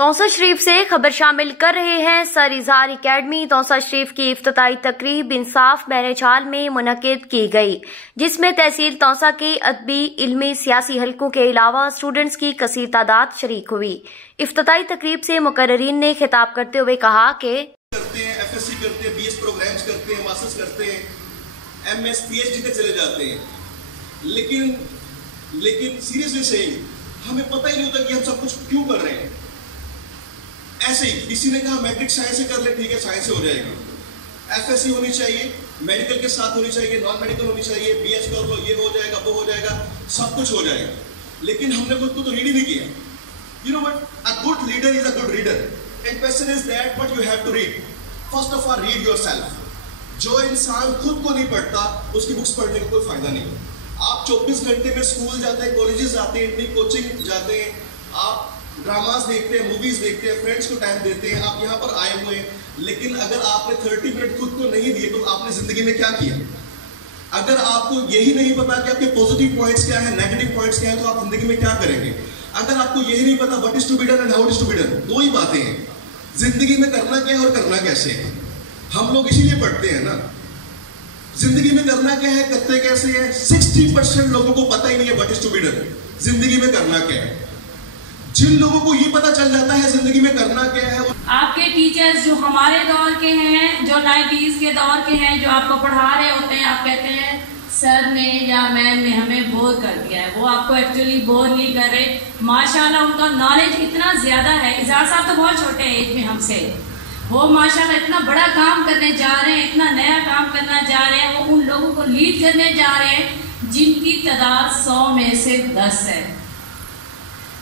तौसा शरीफ से खबर शामिल कर रहे हैं। सर इज़हार एकेडमी तौसा शरीफ की इफ्तिताई तकरीब इंसाफ बहरचाल में मुनक्किद की गई, जिसमें तहसील तौसा के अदबी, इल्मी, सियासी हलकों के अलावा स्टूडेंट्स की कसीर तादाद शरीक हुई। इफ्तिताई तकरीब से मुकर्रिरीन ने खिताब करते हुए कहा कि FSC करते हैं, BS प्रोग्राम्स करते हैं, मास्टर्स करते हैं, MS, PhD तक चले जाते हैं, लेकिन सीरियसली सेइंग हमें पता ही नहीं होता कि हम सब कुछ क्यों कर रहे हैं। ऐसे ही किसी ने कहा मैट्रिक साइंस से कर ले, ठीक है, साइंस से हो जाएगा। FSC होनी चाहिए, मेडिकल के साथ होनी चाहिए, नॉन मेडिकल होनी चाहिए, BS कर लो, ये हो जाएगा, वो हो जाएगा, सब कुछ हो जाएगा। लेकिन हमने खुद को तो रीड ही नहीं किया। You know what? A good leader is a good reader. And question is that what you have to read. First of all, read yourself. जो इंसान खुद को नहीं पढ़ता, उसकी बुक्स पढ़ने का कोई फायदा नहीं। आप 24 घंटे में स्कूल जाते हैं, कॉलेजेस जाते हैं, इतनी कोचिंग जाते हैं, आप ड्रामास देखते हैं, मूवीज देखते हैं, फ्रेंड्स को टाइम देते हैं, आप यहाँ पर आए हुए हैं, लेकिन अगर आपने 30 मिनट खुद को नहीं दिए तो आपने जिंदगी में क्या किया? अगर आपको यही नहीं पता कि आपके पॉजिटिव पॉइंट्स क्या है, नेगेटिव पॉइंट्स क्या है, तो आप जिंदगी में क्या करेंगे? अगर आपको यही नहीं पता what is to be done and how is to be done, दो ही बातें हैं, जिंदगी में करना क्या है और करना कैसे है। हम लोग इसीलिए पढ़ते हैं ना। जिंदगी में करना क्या है, करते कैसे है। 60% लोगों को पता ही नहीं है what is to be done, जिंदगी में करना क्या है। जिन लोगों को ये पता चल जाता है जिंदगी में करना क्या है, आपके टीचर्स जो हमारे दौर के हैं, जो 90s के दौर के हैं, जो आपको पढ़ा रहे होते हैं, आप कहते हैं सर ने या मैम ने हमें बोर कर दिया है। वो आपको एक्चुअली बोर नहीं कर रहे। माशाल्लाह उनका नॉलेज इतना ज्यादा है। इज़हार साहब तो बहुत छोटे हैं एज में हमसे, वो माशाल्लाह इतना बड़ा काम करने जा रहे हैं, इतना नया काम करना जा रहे हैं। वो उन लोगों को लीड करने जा रहे हैं जिनकी तादाद 100 में से 10 है।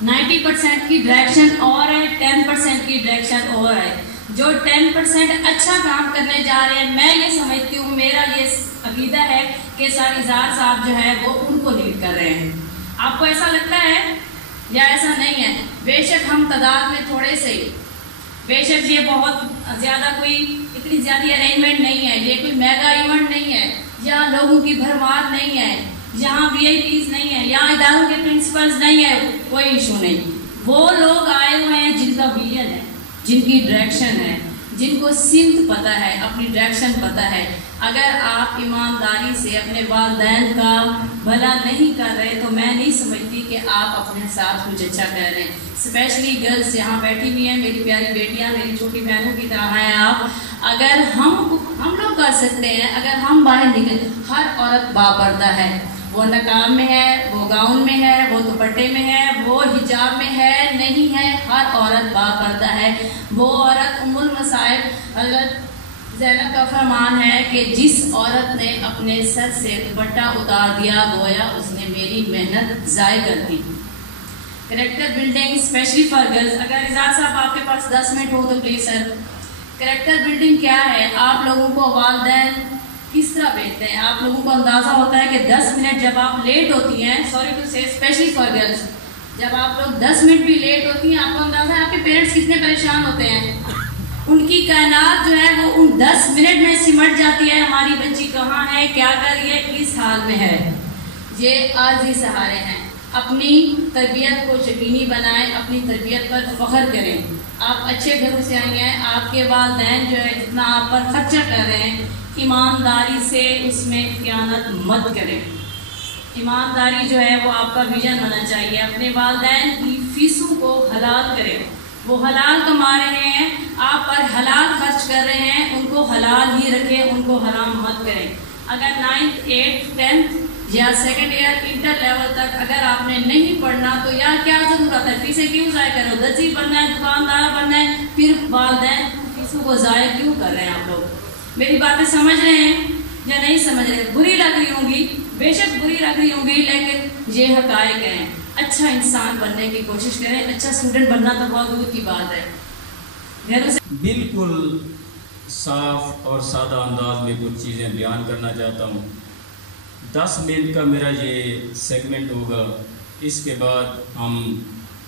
90% की डायरेक्शन और है, 10% की डायरेक्शन और है। जो 10% अच्छा काम करने जा रहे हैं, मैं ये समझती हूँ, मेरा ये अकीदा है कि सर इज़हार साहब जो है वो उनको लीड कर रहे हैं। आपको ऐसा लगता है या ऐसा नहीं है? बेशक हम तादाद में थोड़े से, बेशक ये बहुत ज़्यादा कोई इतनी ज़्यादा अरेंजमेंट नहीं है, ये कोई मेगा इवेंट नहीं है, यहाँ लोगों की भरमार नहीं है, यहाँ VIPs नहीं है, यहाँ इदारों के प्रिंसिपल्स नहीं है, कोई इशू नहीं। वो लोग आए हुए हैं जिनका विजन है, जिनकी डायरेक्शन है, जिनको सिमत पता है, अपनी डायरेक्शन पता है। अगर आप ईमानदारी से अपने वालिदैन का भला नहीं कर रहे तो मैं नहीं समझती कि आप अपने साथ कुछ अच्छा कर रहे हैं। स्पेशली गर्ल्स यहाँ बैठी हुई हैं, मेरी प्यारी बेटियाँ, मेरी छोटी बहनों की तरह हैं आप। अगर हम लोग कर सकते हैं, अगर हम बाहर निकले, हर औरत बापर्दा है, वो नकाब में है, वो गाउन में है, वो दुपट्टे में है, वो हिजाब में है, नहीं है, हर औरत बापर्दा है। वो औरत उम्मुल मसाइब हज़रत ज़ैनब का फरमान है कि जिस औरत ने अपने सर से दुपट्टा उतार दिया, गोया उसने मेरी मेहनत ज़ाय कर दी। Character building specially for girls. अगर इज़हार साहब आपके पास 10 मिनट हो तो प्लीज़ सर, कैरेक्टर बिल्डिंग क्या है? आप लोगों को वालिदैन किस तरह भेजते हैं? आप लोगों को अंदाज़ा होता है कि 10 मिनट जब आप लेट होती हैं, सॉरी टू से स्पेशली फॉर गर्ल्स, जब आप लोग 10 मिनट भी लेट होती हैं, आपको अंदाज़ा है आपके पेरेंट्स कितने परेशान होते हैं। उनकी कायनात जो है वो उन 10 मिनट में सिमट जाती है। हमारी बच्ची कहाँ है, क्या कर रही है, किस हाल में है। ये आज़ी सहारे हैं। अपनी तरबियत को यकीनी बनाएं, अपनी तरबियत पर फ़ख्र करें। आप अच्छे घरों से आई हैं, आपके वालिदैन जो है जितना आप पर खर्चा कर रहे हैं, ईमानदारी से उसमें खयानत मत करें। ईमानदारी जो है वो आपका विजन होना चाहिए। अपने वालिदैन की फीसों को हलाल करें। वो हलाल कमा रहे हैं, आप पर हलाल खर्च कर रहे हैं, उनको हलाल ही रखें, उनको हराम मत करें। अगर 9th, 8th, 10th या सेकेंड ईयर इंटर लेवल तक अगर आपने नहीं पढ़ना तो यार क्या जरूरत है, फीसें क्यों ज़ाय करो? दर्जी बनना है, दुकानदार बनना है, फिर वालिदैन फीसों को ज़ाय क्यों कर रहे हैं आप लोग? मेरी बातें समझ रहे हैं या नहीं समझ रहे? बुरी लग रही होंगी, बेशक बुरी लग रही होंगी, लेकिन ये हकायक हैं। अच्छा इंसान बनने की कोशिश करें। अच्छा स्टूडेंट बनना तो बहुत दूर की बात है। घरों से बिल्कुल साफ और सादा अंदाज में कुछ चीज़ें बयान करना चाहता हूँ। 10 मिनट का मेरा ये सेगमेंट होगा। इसके बाद हम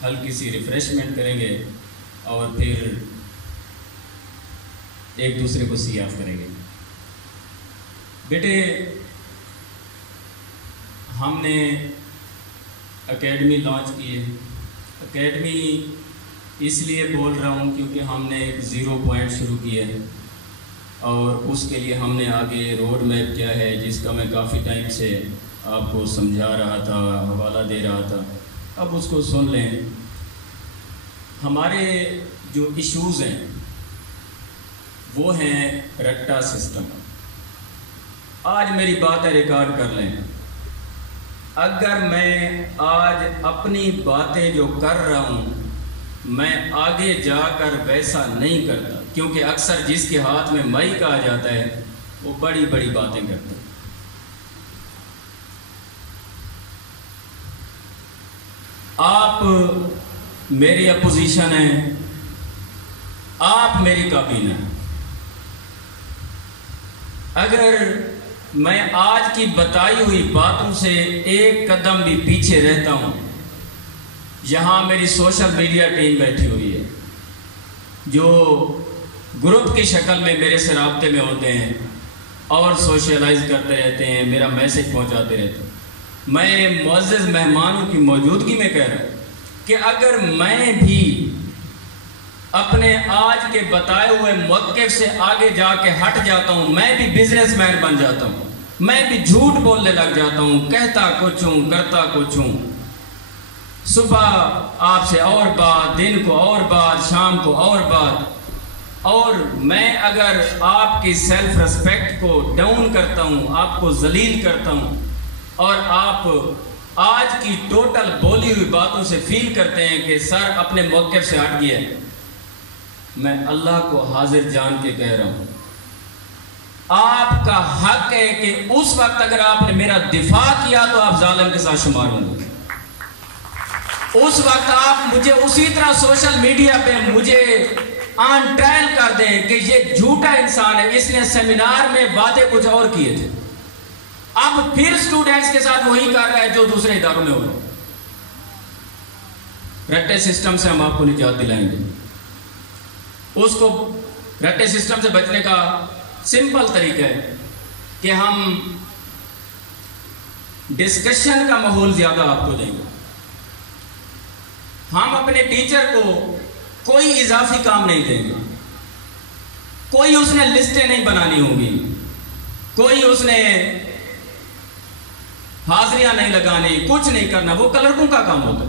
हल्की सी रिफ़्रेशमेंट करेंगे और फिर एक दूसरे को सियाफ करेंगे। बेटे, हमने एकेडमी लॉन्च की है। एकेडमी इसलिए बोल रहा हूँ क्योंकि हमने एक 0 पॉइंट शुरू किया है और उसके लिए हमने आगे रोड मैप क्या है जिसका मैं काफ़ी टाइम से आपको समझा रहा था, हवाला दे रहा था, अब उसको सुन लें। हमारे जो इश्यूज़ हैं वो हैं रट्टा सिस्टम। आज मेरी बातें रिकॉर्ड कर लें। अगर मैं आज अपनी बातें जो कर रहा हूँ मैं आगे जाकर वैसा नहीं करता, क्योंकि अक्सर जिसके हाथ में माइक आ जाता है वो बड़ी बड़ी बातें करता है। आप मेरी अपोजिशन हैं, आप मेरी काबीना है। अगर मैं आज की बताई हुई बातों से एक कदम भी पीछे रहता हूं, यहां मेरी सोशल मीडिया टीम बैठी हुई है जो ग्रुप की शक्ल में मेरे से राब्ते में होते हैं और सोशलाइज करते रहते हैं, मेरा मैसेज पहुंचाते रहते हैं। मैं मुअज़्ज़ज़ मेहमानों की मौजूदगी में कह रहा हूं कि अगर मैं भी अपने आज के बताए हुए मौक़िफ़ से आगे जाके हट जाता हूं, मैं भी बिजनेसमैन बन जाता हूं, मैं भी झूठ बोलने लग जाता हूं, कहता कुछ हूं करता कुछ हूं, सुबह आपसे और बात, दिन को और बात, शाम को और बात, और मैं अगर आपकी सेल्फ रिस्पेक्ट को डाउन करता हूं, आपको जलील करता हूं और आप आज की टोटल बोली हुई बातों से फील करते हैं कि सर अपने मौक़िफ़ से हट गया, मैं अल्लाह को हाजिर जान के कह रहा हूं, आपका हक है कि उस वक्त अगर आपने मेरा दिफा किया तो आप जालिम के साथ शुमार होंगे। उस वक्त आप मुझे उसी तरह सोशल मीडिया पे मुझे ऑन ट्रायल कर दें कि ये झूठा इंसान है, इसने सेमिनार में वादे कुछ और किए थे, अब फिर स्टूडेंट्स के साथ वही कर रहा है जो दूसरे इदारों में हो रहा है। रट्टे सिस्टम से हम आपको निजात दिलाएंगे। उसको रट्टे सिस्टम से बचने का सिंपल तरीका है कि हम डिस्कशन का माहौल ज्यादा आपको देंगे। हम अपने टीचर को कोई इजाफी काम नहीं देंगे, कोई उसने लिस्टें नहीं बनानी होंगी, कोई उसने हाजिरियां नहीं लगानी, कुछ नहीं करना, वो क्लर्कों का काम होता है।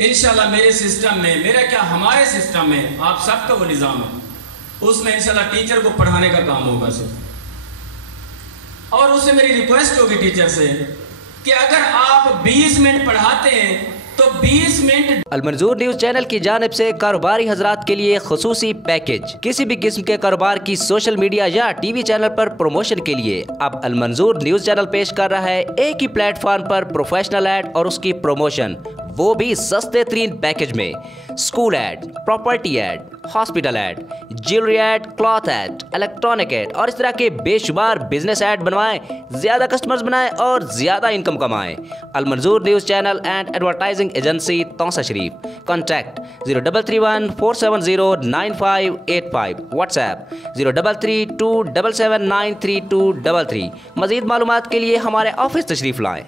इंशाल्लाह मेरे सिस्टम में, मेरा क्या हमारे सिस्टम में आप सबका वो निज़ाम है, उसमें इंशाल्लाह टीचर को पढ़ाने का काम होगा सिर्फ। और उससे मेरी रिक्वेस्ट होगी टीचर से कि अगर आप 20 मिनट पढ़ाते हैं तो 20 मिनट। अलमंजूर न्यूज चैनल की जानिब से कारोबारी हजरात के लिए खुसूसी पैकेज, किसी भी किस्म के कारोबार की सोशल मीडिया या टीवी चैनल पर प्रमोशन के लिए अब अलमंजूर न्यूज चैनल पेश कर रहा है एक ही प्लेटफॉर्म पर प्रोफेशनल ऐड और उसकी प्रमोशन, वो भी सस्ते तरीन पैकेज में। School add, property add, hospital add, jewellery add, cloth add, electronic add और इस तरह के बेशुमार बिजनेस ऐड बनवाएं, ज्यादा कस्टमर्स बनाएं और ज्यादा इनकम कमाएं। Almanzoor news channel and advertising agency Taunsa Sharif. Contact 0331 470 9585, WhatsApp 033277932333। मजीद मालूमात के लिए हमारे ऑफिस तशरीफ लाएं।